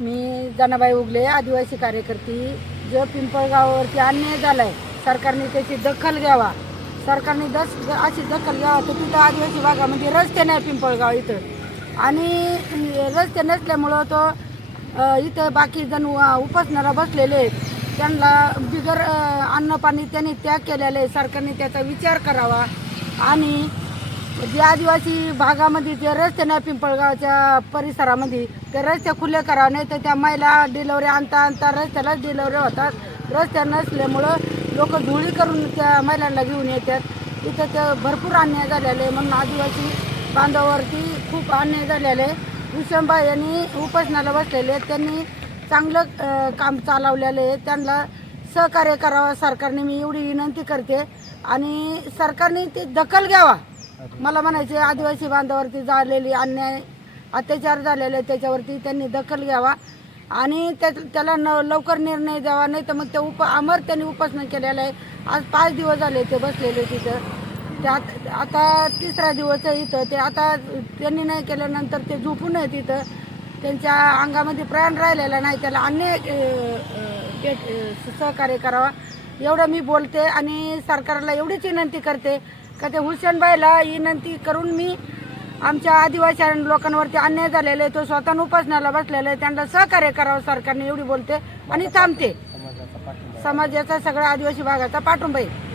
मी जनाबाई उगले आदिवासी कार्यकर्ती. जो पिंपळगावावरती अन्याय झालाय सरकारने त्याची दखल घ्यावा. सरकारने दस अशी दखल घ्यावा तर तिथं आदिवासी भागामध्ये म्हणजे रस्ते नाही पिंपळगाव इथं. आणि रस्ते नसल्यामुळं तो इथं बाकी जण उपासणारा बसलेले आहेत. त्यांना बिगर अन्नपाणी त्यांनी त्याग केलेलं आहे. सरकारने त्याचा विचार करावा. आणि जे आदिवासी भागामध्ये जे रस्ते नाही पिंपळगावच्या परिसरामध्ये ते रस्ते खुले करावे नाही तर त्या महिला डिलेवरी आणता आणता रस्त्यालाच डिलेवरी होतात. रस्ते नसल्यामुळं लोक धुळी करून त्या महिलांना घेऊन येतात. तिथं ते भरपूर अन्याय झालेले आहे. म्हणून आदिवासी बांधावरती खूप अन्याय झालेले आहे. विषंबा यांनी उपासनाला बसलेले त्यांनी चांगलं काम चालवलेलं आहे. त्यांना सहकार्य करावं सरकारने. मी एवढी विनंती करते. आणि सरकारने ते दखल घ्यावा. मला म्हणायचे आदिवासी बांधवावरती झालेली अन्याय अत्याचार झालेले त्याच्यावरती त्यांनी दखल घ्यावा आणि त्या त्याला न लवकर निर्णय द्यावा नाही तर मग ते उप अमर त्यांनी उपासना केलेलं आहे. आज पाच दिवस झाले ते बसलेले तिथं. त्यात आता तिसरा दिवस आहे इथं. ते आता त्यांनी नाही केल्यानंतर ते झोपून आहे तिथं त्यांच्या अंगामध्ये प्राण राहिलेला नाही. त्याला अन्य सहकार्य करावा. एवढं मी बोलते आणि सरकारला एवढीच विनंती करते का ते हुसेनबाईला विनंती करून मी आमच्या आदिवासी लोकांवरती अन्याय झालेला आहे तो स्वतः उपासनाला बसलेला आहे त्यांना सहकार्य करावं सरकारने एवढी बोलते आणि थांबते. समाजाचा सगळ्या आदिवासी भागाचा पाठिंबा आहे.